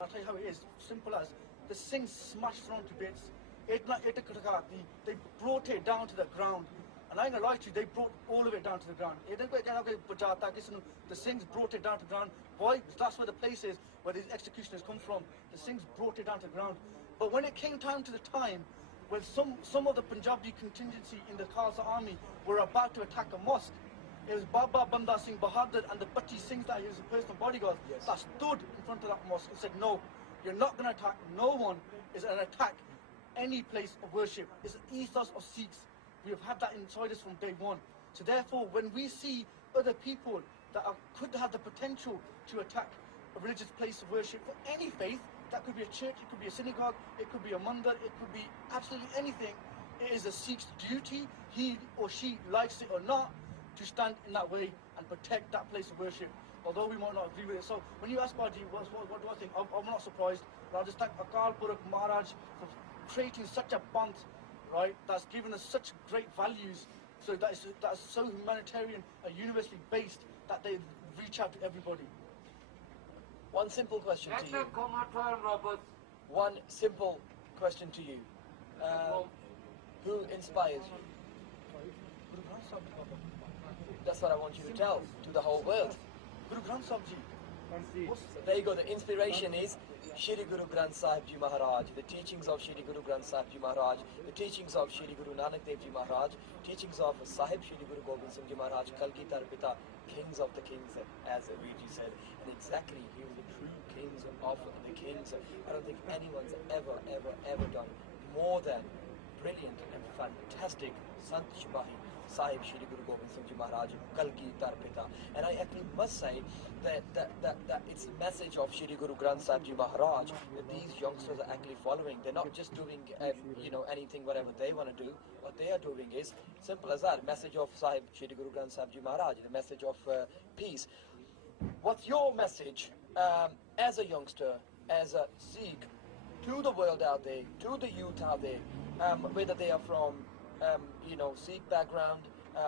I'll tell you how it is. Simple as the Singhs smashed thrown to bits. They brought it down to the ground. And I ain't gonna lie to you, they brought all of it down to the ground. The Singhs brought it down to the ground. Why? Because that's where the place is where these executioners come from. The Singhs brought it down to the ground. But when it came time to the time when some of the Punjabi contingency in the Khalsa army were about to attack a mosque, it was Baba Banda Singh Bahadur and the 20 Singhs that he was a personal bodyguard that stood in front of that mosque and said, no, you're not going to attack. No one is going to attack any place of worship. It's an ethos of Sikhs. We have had that inside us from day one. So therefore, when we see other people that could have the potential to attack a religious place of worship for any faith, that could be a church, it could be a synagogue, it could be a mandir, it could be absolutely anything. It is a Sikh's duty, he or she likes it or not, to stand in that way and protect that place of worship, although we might not agree with it. So when you ask Baji, what do I think? I'm not surprised. But I just thank Akal Purakh Maharaj for creating such a band, right, that's given us such great values, so that's so humanitarian and universally based that they reach out to everybody. One simple question to you. One simple question to you. Who inspires you? That's what I want you to tell to the whole world. Guru Granth Sahib Ji. So there you go. The inspiration is Shri Guru Granth Sahib Ji Maharaj, the teachings of Shri Guru Granth Sahib Ji Maharaj, the teachings of Shri Guru Nanak Dev Ji Maharaj, teachings of Sahib Shri Guru Gobind Singh Ji Maharaj, Kalki Tarpita, kings of the kings, as Aviji said. And exactly, he was the true kings of the kings. I don't think anyone's ever done more than brilliant and fantastic Sant Shipahi Sahib Shri Guru Gobind Singh Ji Maharaj, Kalki Tarpita. And I actually must say that it's the message of Shri Guru Granth Sahib Ji Maharaj that these youngsters are actually following. They're not just doing anything whatever they want to do. What they are doing is simple as that. Message of Sahib Shri Guru Granth Sahib Ji Maharaj, the message of peace. What's your message as a youngster, as a Sikh, to the world out there, to the youth out there, whether they are from Sikh background,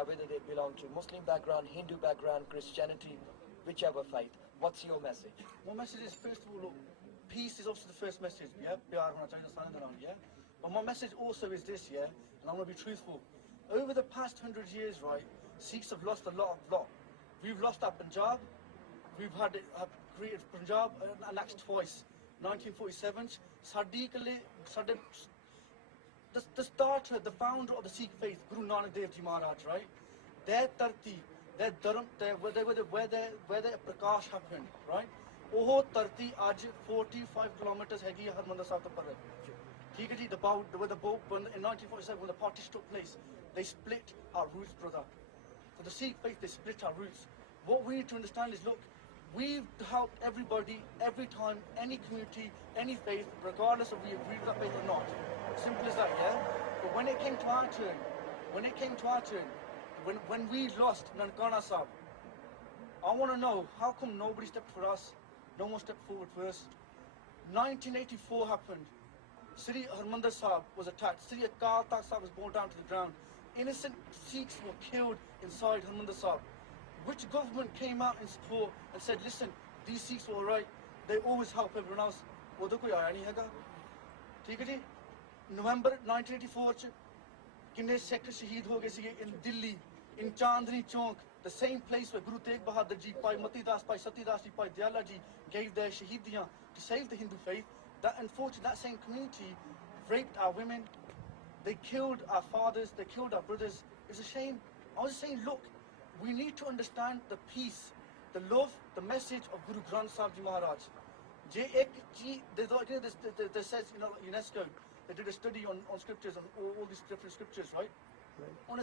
whether they belong to Muslim background, Hindu background, Christianity, whichever faith. What's your message? My message is, first of all, look, peace is obviously the first message, yeah? Yeah? But my message also is this, yeah? And I'm going to be truthful. Over the past 100 years, right, Sikhs have lost a lot. We've lost our Punjab. We've created Punjab annexed twice. 1947, the starter, the founder of the Sikh faith, Guru Nanak Dev Ji Maharaj, right? Their tarti, their dharam, where the prakash happened, right? Oh tarti aaj 45 kilometers hegi Harmandir Sahib to parre. Theek hai ji, where the boat in 1947 when the partition took place, they split our roots, brother. For the Sikh faith, they split our roots. What we need to understand is, look, we've helped everybody, every time, any community, any faith, regardless of we agree with that faith or not. Simple as that, yeah? But when it came to our turn, when we lost Nankana Sahib, I want to know, how come nobody stepped for us? No one stepped forward for us. 1984 happened. Sri Harmandir Sahib was attacked. Sri Akal Takht Sahib was brought down to the ground. Innocent Sikhs were killed inside Harmandir Sahib. Which government came out in support and said, listen, these Sikhs were alright, they always help everyone else. Udo koi aaya nahi hega. Theek hai ji? November 1984 ch kinne Sikh shaheed ho gaye sige in Delhi, in Chandni Chowk, the same place where Guru Tegh Bahadur Ji, Bhai Mati Das, Bhai Sati Das Ji, Bhai Dayala Ji gave their shaheediyan to save the Hindu faith. That unfortunately, that same community raped our women, they killed our fathers, they killed our brothers. It's a shame. I was saying, look, we need to understand the peace, the love, the message of Guru Granth Sahib Ji Maharaj. They says, UNESCO, they did a study on scriptures, on all these different scriptures, right? What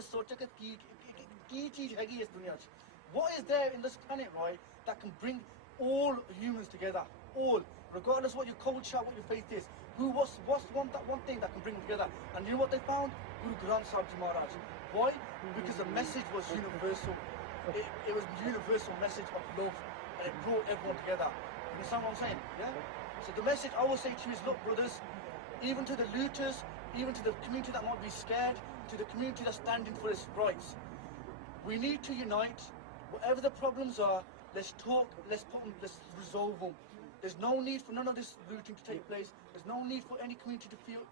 is there in this planet, right, that can bring all humans together? All, regardless what your culture, what your faith is. What's one thing that can bring them together? And you know what they found? Guru Granth Sahib Ji Maharaj. Why? Because the message was universal. It was a universal message of love, and it brought everyone together. You understand what I'm saying? Yeah? So the message I will say to you is, look, brothers, even to the looters, even to the community that might be scared, to the community that's standing for its rights, we need to unite. Whatever the problems are, let's talk, let's resolve them. There's no need for none of this looting to take place. There's no need for any community to feel,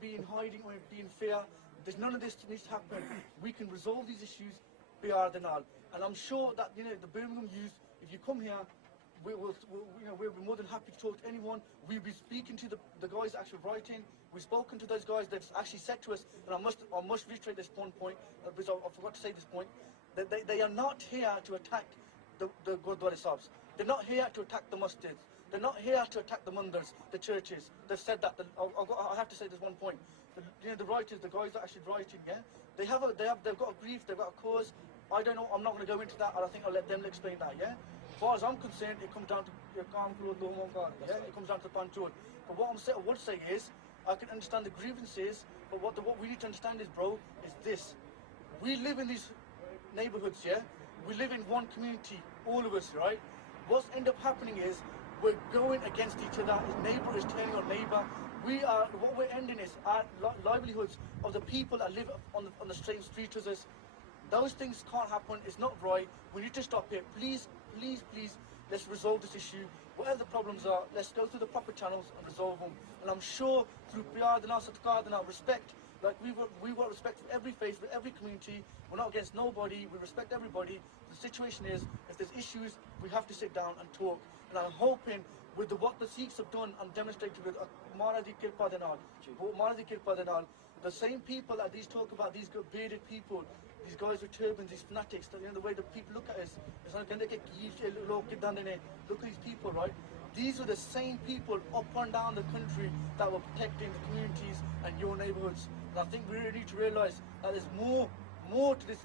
be in hiding or be in fear. There's none of this needs to happen. We can resolve these issues beyond the all. And I'm sure that the Birmingham youth, if you come here, we'll be more than happy to talk to anyone. We'll be speaking to the guys actually writing. We've spoken to those guys that's actually said to us, and I must reiterate this one point, because I forgot to say this point, that they are not here to attack the Gurdwaras. They're not here to attack the masjids. They're not here to attack the mandars, the churches. They've said that. I have to say this one point. The writers, the guys that are actually writing, yeah, they've got a grief, they've got a cause. I don't know. I'm not going to go into that. I think I'll let them explain that. Yeah. As far as I'm concerned, it comes down to it comes down to Panchod. But what I would say is, I can understand the grievances, but what we need to understand is, bro, is this: we live in these neighborhoods, yeah. We live in one community, all of us, right? What's end up happening is we're going against each other. Neighbor is turning on neighbor. What we're ending is our livelihoods of the people that live on the same street as us. Those things can't happen. It's not right. We need to stop it. Please, please, please, let's resolve this issue. Whatever the problems are, let's go through the proper channels and resolve them. And I'm sure through Piyadana, Satkadana, respect, like we want respect for every faith, for every community. We're not against nobody. We respect everybody. The situation is, if there's issues, we have to sit down and talk. And I'm hoping with what the Sikhs have done and demonstrated with Maharadi Kirpa Denal, the same people that these talk about, these bearded people, these guys with turbans, these fanatics, the way the people look at us, it's like, look at these people, right? These are the same people up and down the country that were protecting the communities and your neighborhoods. And I think we really need to realize that there's more to this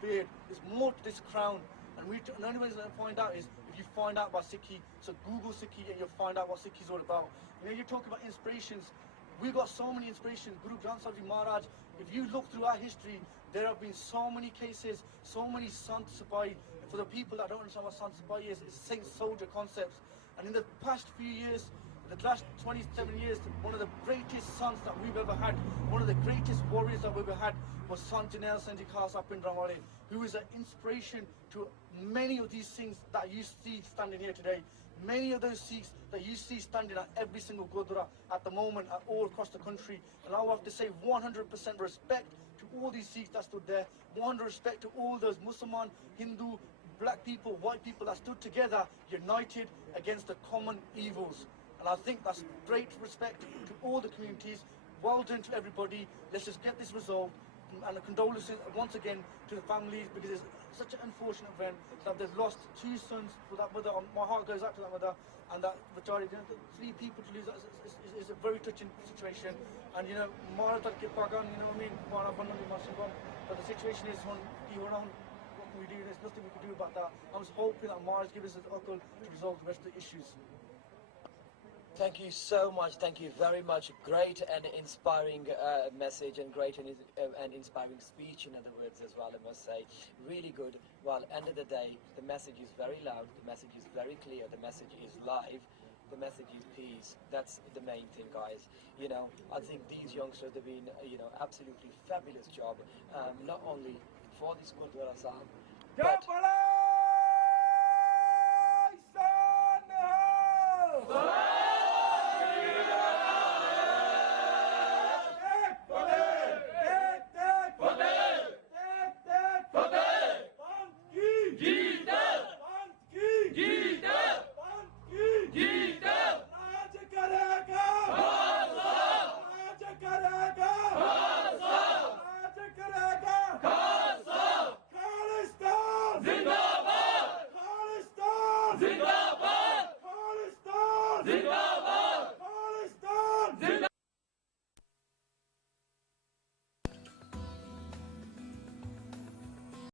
beard, there's more to this crown. And the only way to find out is if you find out about Sikhi. So Google Sikhi and you'll find out what Sikhi is all about. You talk about inspirations. We've got so many inspirations. Guru Granth Sahib Ji Maharaj, if you look through our history, there have been so many cases, so many Sant Sipahi. For the people that don't understand what Sant Sipahi is, it's Saint Soldier concepts. And in the past few years, the last 27 years, one of the greatest sons that we've ever had, one of the greatest warriors that we've ever had was Sant Jarnail Singh Khalsa Bhindranwale, who is an inspiration to many of these things that you see standing here today. Many of those Sikhs that you see standing at every single Gurdwara at the moment, all across the country. And I will have to say 100% respect to all these Sikhs that stood there, 100% respect to all those Muslim, Hindu, black people, white people that stood together, united against the common evils. And I think that's great respect to all the communities. Well done to everybody. Let's just get this resolved. And condolences once again to the families, because it's such an unfortunate event that they've lost 2 sons for that mother. My heart goes out to that mother, and that Vachari, 3 people to lose, is a very touching situation. And Mara Tarke Pagan, what I mean, but the situation is what can we do? There's nothing we can do about that. I was hoping that Mara's give us an uncle to resolve the rest of the issues. Thank you so much. Thank you very much. Great and inspiring message, and great and inspiring speech, in other words, as well, I must say. Really good. Well, end of the day, the message is very loud, the message is very clear, the message is live, the message is peace. That's the main thing, guys. I think these youngsters have been, absolutely fabulous job, not only for this Gurdwara Sahib, but Zindabad!